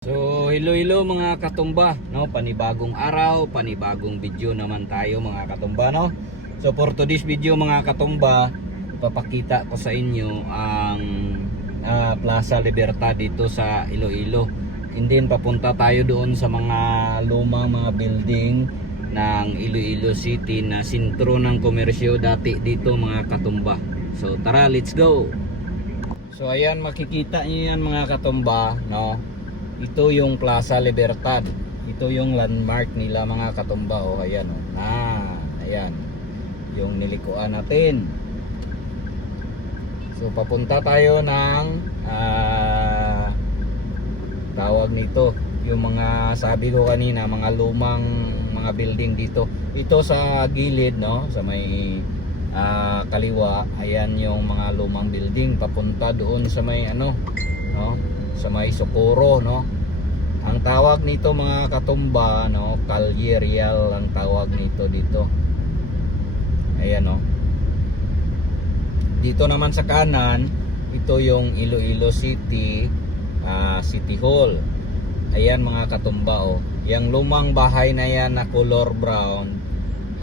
So hello mga katumba, no? Panibagong araw, panibagong video naman tayo mga katumba, no? So for today's video mga katumba, ipapakita ko sa inyo ang Plaza Libertad dito sa Iloilo. And then papunta tayo doon sa mga lumang mga building ng Iloilo City na sentro ng komersyo dati dito mga katumba. So tara, let's go. So ayan, makikita niyo yan mga katumba, no? Ito yung Plaza Libertad. Ito yung landmark nila mga katumba. O ayan o. Ayan. Yung nilikuan natin. So papunta tayo ng tawag nito. Yung mga sabi ko kanina, mga lumang mga building dito. Ito sa gilid, no? Sa may kaliwa. Ayan yung mga lumang building. Papunta doon sa may ano, no? Sa may Socorro, no? Ang tawag nito mga katumba, no, Calle Real ang tawag nito dito. Ayan, no. Dito naman sa kanan, ito yung Iloilo City City Hall. Ayan mga katumba, oh. Yang lumang bahay na yan na color brown,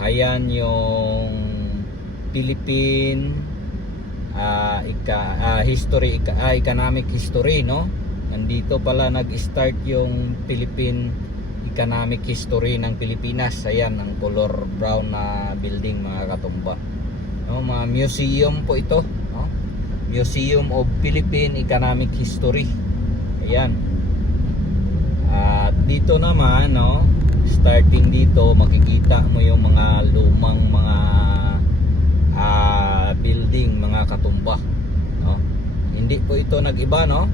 ayan yung Philippine economic history, no? Nandito pala nag-start yung Philippine economic history ng Pilipinas. Ayan ang color brown na building mga katumba, no? Mga museum po ito, no? Museum of Philippine Economic History. Ayan. At dito naman, no, starting dito makikita mo yung mga lumang mga building mga katumba, no? Hindi po ito nag-iba, no?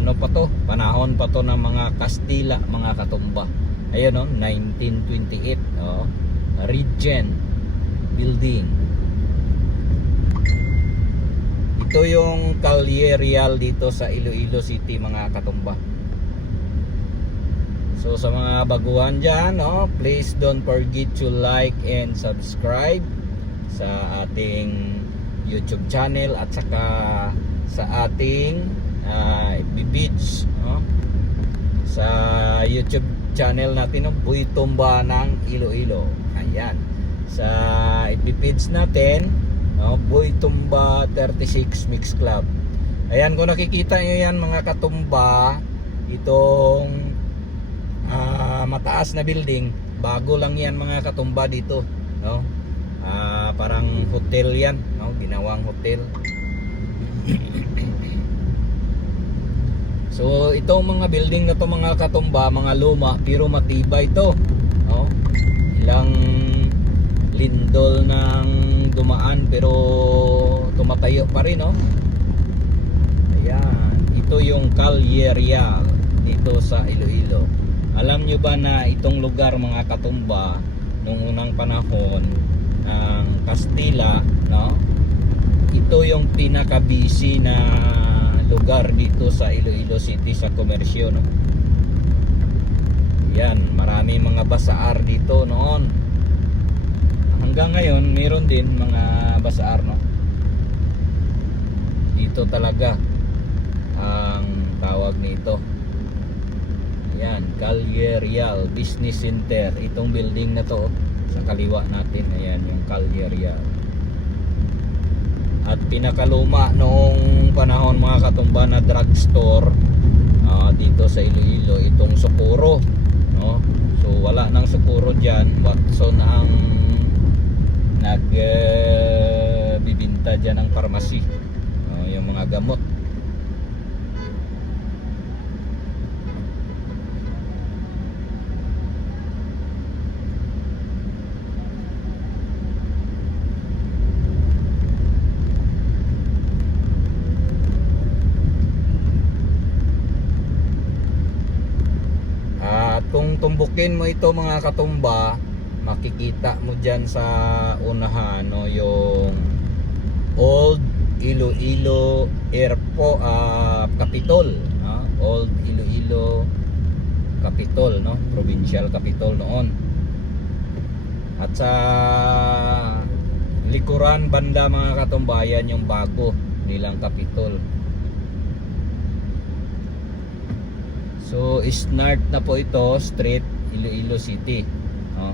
Ano pa to? Panahon pa to ng mga Kastila mga katumba. Ayun, no? 1928, no? Regent Building. Ito yung Calle Real dito sa Iloilo City mga katumba. So sa mga baguhan dyan, no, please don't forget to like and subscribe sa ating YouTube channel at saka sa ating FB page, no? Sa YouTube channel natin, no, Boy Tumba ng Iloilo. Ayan. Sa FB page natin, no, Boy Tumba 36 Mix Club. Ayan, kung nakikita nyo yan mga katumba, itong mataas na building, bago lang yan mga katumba dito, no? Parang hotel yan, no? Ginawang hotel. So itong mga building na to mga katumba, mga luma pero matibay ito, no? Ilang lindol ng dumaan pero tumatayo pa rin, no? Ayan, ito yung Calle Real dito sa Iloilo. Alam nyo ba na itong lugar mga katumba, nung unang panahon ng Kastila, no? Ito yung pinaka-busy na lugar dito sa Iloilo City sa komersyo, no? Yan, marami mga bazaar dito noon. Hanggang ngayon, meron din mga bazaar, no? Dito talaga ang tawag nito. Yan, Calle Real Business Center. Itong building na to sa kaliwa natin, ayan yung Calle Real. At pinakaluma noong panahon mga katumba na drugstore dito sa Iloilo, itong Socorro, no? So wala nang Socorro diyan, Watson ang nagbibinta diyan ng pharmacy, yung mga gamot. Kung tumbukin mo ito mga katumba, makikita mo dyan sa unahan, no, yung Old Iloilo Airport Capitol, no? Old Iloilo Capitol, no? Provincial Capitol noon. At sa likuran banda mga katumbayan yung bago nilang Capitol. So start na po ito, straight Iloilo City, no?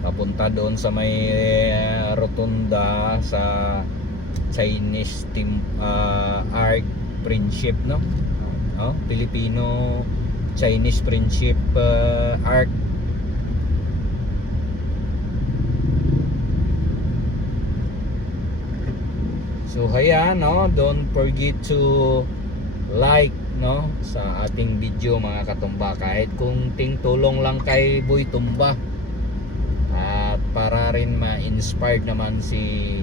Papunta doon sa may rotunda sa Chinese Art Friendship, no? Filipino Chinese Friendship Art. So ayan, no, don't forget to like, no, sa ating video mga katumba, kahit kung ting tulong lang kay Boy Tumba, at para rin ma-inspired naman si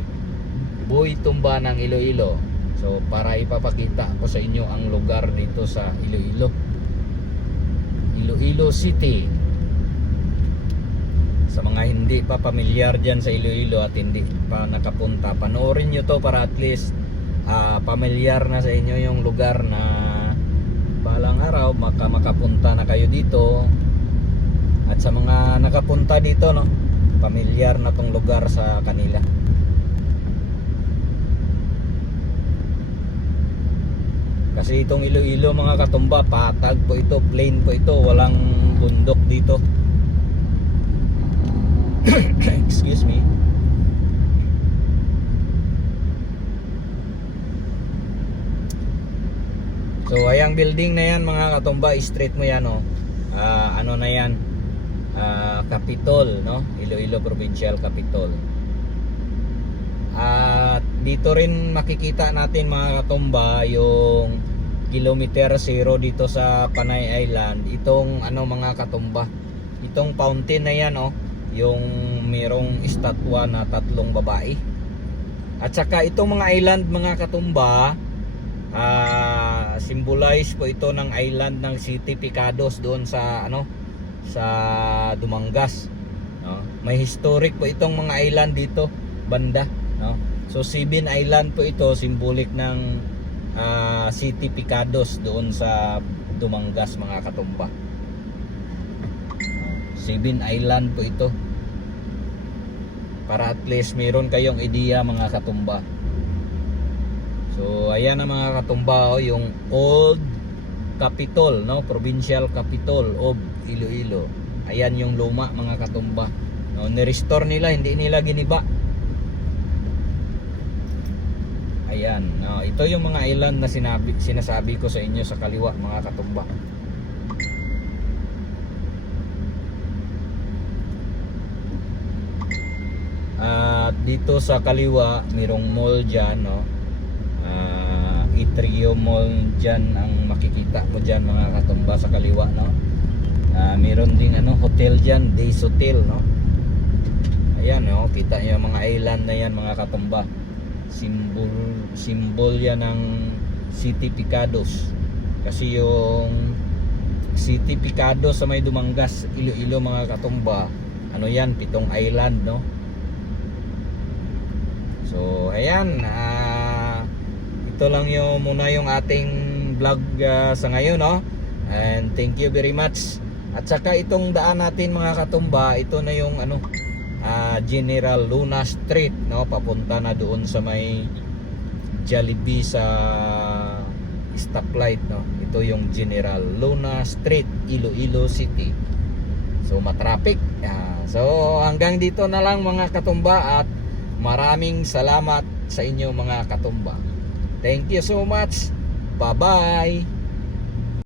Boy Tumba ng Iloilo. So para ipapakita ko sa inyo ang lugar dito sa Iloilo City. Sa mga hindi pa pamilyar dyan sa Iloilo at hindi pa nakapunta, panoorin nyo to para at least pamilyar na sa inyo yung lugar, na balang araw makapunta na kayo dito. At sa mga nakapunta dito, no, pamilyar na tong lugar sa kanila. Kasi itong Iloilo mga katumba, patag po ito, plain po ito, walang bundok dito. Excuse me. So ayang building na yan mga katumba, straight mo yan, oh. Ano na yan, Capitol, no? Iloilo Provincial Capitol. At dito rin makikita natin mga katumba yung kilometer 0 dito sa Panay Island. Itong ano mga katumba, itong fountain na yan, oh, yung merong estatwa na 3 babae. At saka itong mga island mga katumba, symbolize po ito ng island ng City Picados doon sa ano, sa Dumangas, no? May historic po itong mga island dito banda, no? So 7 island po ito, symbolic ng City Picados doon sa Dumangas mga katumba. 7 island po ito, para at least meron kayong ideya mga katumba. So ayan na mga katumba, oh, yung old capital, no, provincial capital of Iloilo. Ayan yung luma mga katumba, no, ni-restore nila, hindi nila giniba. Ayan, no, ito yung mga island na sinasabi ko sa inyo sa kaliwa mga katumba. At dito sa kaliwa mayroong mall dyan, no? Itrio Mall dyan ang makikita mo dyan mga katumba sa kaliwa, no? Mayroon ding ano, hotel dyan, Days Hotel, no? Ayan, no? Kita nyo yung mga island na yan mga katumba. Symbol yan ng City Picados. Kasi yung City Picados sa may Dumangas, Iloilo mga katumba, ano yan, 7 island, no? So ayan, ito lang yung muna yung ating vlog sa ngayon, no? And thank you very much. At saka itong daan natin mga katumba, ito na yung ano, General Luna Street, no? Papunta na doon sa may Jollibee sa stoplight, no? Ito yung General Luna Street, Iloilo City. So matraffic. So hanggang dito na lang mga katumba, at maraming salamat sa inyo mga katumba. Thank you so much. Bye-bye.